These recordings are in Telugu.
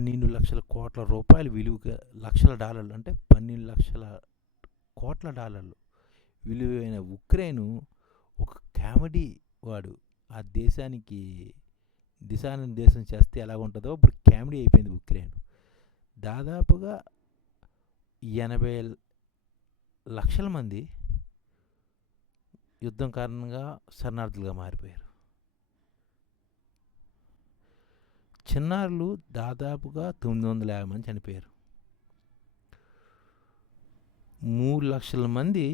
12,00,000 కోట్ల రూపాయలు విలువ, లక్షల డాలర్లు అంటే 12,00,000 కోట్ల డాలర్లు విలువైన ఉక్రెయిన్ ఒక కామెడీ వాడు ఆ దేశానికి దిశానిర్దేశం చేస్తే ఎలాగుంటుందో ఇప్పుడు కామెడీ అయిపోయింది ఉక్రెయిన్. దాదాపుగా 80 లక్షల మంది యుద్ధం కారణంగా శరణార్థులుగా మారిపోయారు. చిన్నారులు దాదాపుగా 950 మంది చనిపోయారు. 3 లక్షల మంది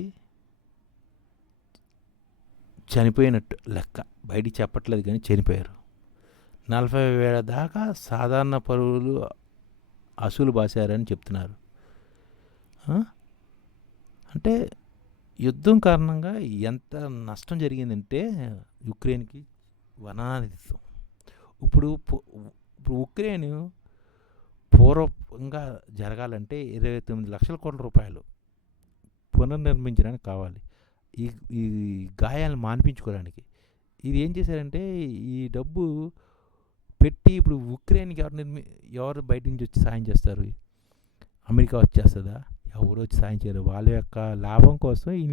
చనిపోయినట్టు లెక్క, బయటికి చెప్పట్లేదు కానీ చనిపోయారు. 40,000 దాకా సాధారణ పౌరులు అసూలు బాసారని చెప్తున్నారు. అంటే యుద్ధం కారణంగా ఎంత నష్టం జరిగిందంటే యుక్రెయిన్కి వనానిస్తాం. ఇప్పుడు ఉక్రెయిన్ పూర్వంగా జరగాలంటే 29 లక్షల కోట్ల రూపాయలు పునర్నిర్మించడానికి కావాలి, ఈ ఈ గాయాలను మాన్పించుకోవడానికి. ఇది ఏం చేశారంటే ఈ డబ్బు పెట్టి ఇప్పుడు ఉక్రెయిన్కి ఎవరు బయట నుంచి వచ్చి సాయం చేస్తారు? అమెరికా వచ్చేస్తుందా? ఎవరు వచ్చి సాయం చేయరు. వాళ్ళ యొక్క లాభం కోసం ఈ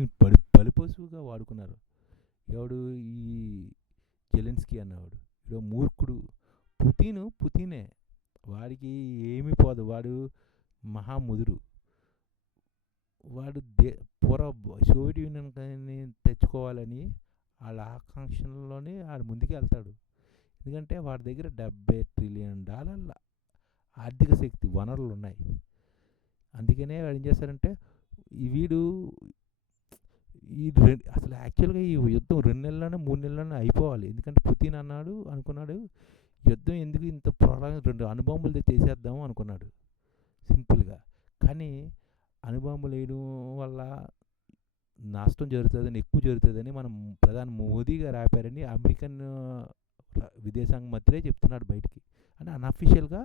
బలిపశువుగా వాడుకున్నారు. ఎవడు? ఈ జెలెన్స్కీ అన్నవాడు ఇప్పుడు మూర్ఖుడు. పుతినే, వాడికి ఏమీ పోదు, వాడు మహాముదురు. వాడు సోవియట్ యూనియన్ తెచ్చుకోవాలని వాళ్ళ ఆకాంక్షల్లోనే వాడు ముందుకు వెళ్తాడు. ఎందుకంటే వాడి దగ్గర $70 ట్రిలియన్ ఆర్థిక శక్తి, వనరులు ఉన్నాయి. అందుకనే వాడు ఏం చేస్తారంటే వీడు అసలు యాక్చువల్గా ఈ యుద్ధం 2 నెలల్లోనే 3 నెలల్లోనే అయిపోవాలి. ఎందుకంటే పుతిన్ అనుకున్నాడు యుద్ధం ఎందుకు ఇంత ప్రొలాంగ్, 2 అణుబాంబులు చేసేద్దాము అనుకున్నాడు సింపుల్గా. కానీ అణుబాంబులు వేయడం వల్ల నష్టం జరుగుతుందని, ఎక్కువ జరుగుతుందని మనం ప్రధాని మోదీ గారు ఆపారని అమెరికన్ విదేశాంగ మంత్రే చెప్తున్నాడు బయటికి. అంటే అన్అఫీషియల్గా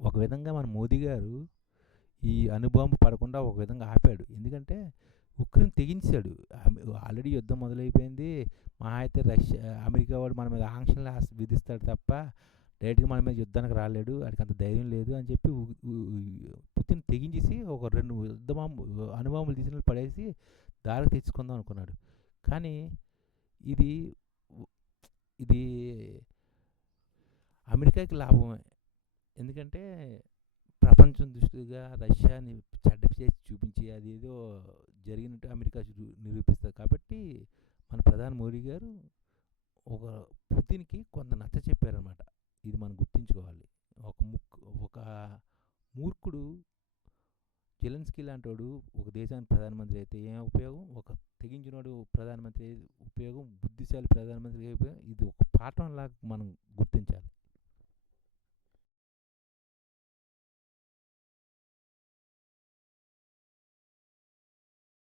ఒక విధంగా మన మోదీ గారు ఈ అణుబాంబు పడకుండా ఒక విధంగా ఆపాడు. ఎందుకంటే ఉక్రెయిన్ తెగించాడు. ఆల్రెడీ యుద్ధం మొదలైపోయింది. మహా అయితే అమెరికా వాడు మన మీద ఆంక్షలు విధిస్తాడు తప్ప డైరెక్ట్గా మన మీద యుద్ధానికి రాలేడు, వాడికి అంత ధైర్యం లేదు అని చెప్పి పుతిన్ తెగించేసి ఒక 2 అణుబాంబులు తీసిన పడేసి దారికి తెచ్చుకుందాం అనుకున్నాడు. కానీ ఇది అమెరికాకి లాభమే. ఎందుకంటే ప్రపంచం దృష్టిగా రష్యాని చెడ్డ చేసి చూపించి అది ఏదో జరిగినట్టు అమెరికా నిరూపిస్తుంది. కాబట్టి మన ప్రధాని మోడీ గారు ఒక పుతిన్కి కొంత నచ్చ చెప్పారనమాట. ఇది మనం గుర్తుంచుకోవాలి. ఒక మూర్ఖుడు జెలెన్స్కీ లాంటి వాడు ఒక దేశానికి ప్రధానమంత్రి అయితే ఏం ఉపయోగం? ఒక తెగించినోడు ప్రధానమంత్రి ఉపయోగం, బుద్ధిశాలి ప్రధానమంత్రి ఉపయోగం. ఇది ఒక పాఠంలాగా మనం గుర్తించాలి.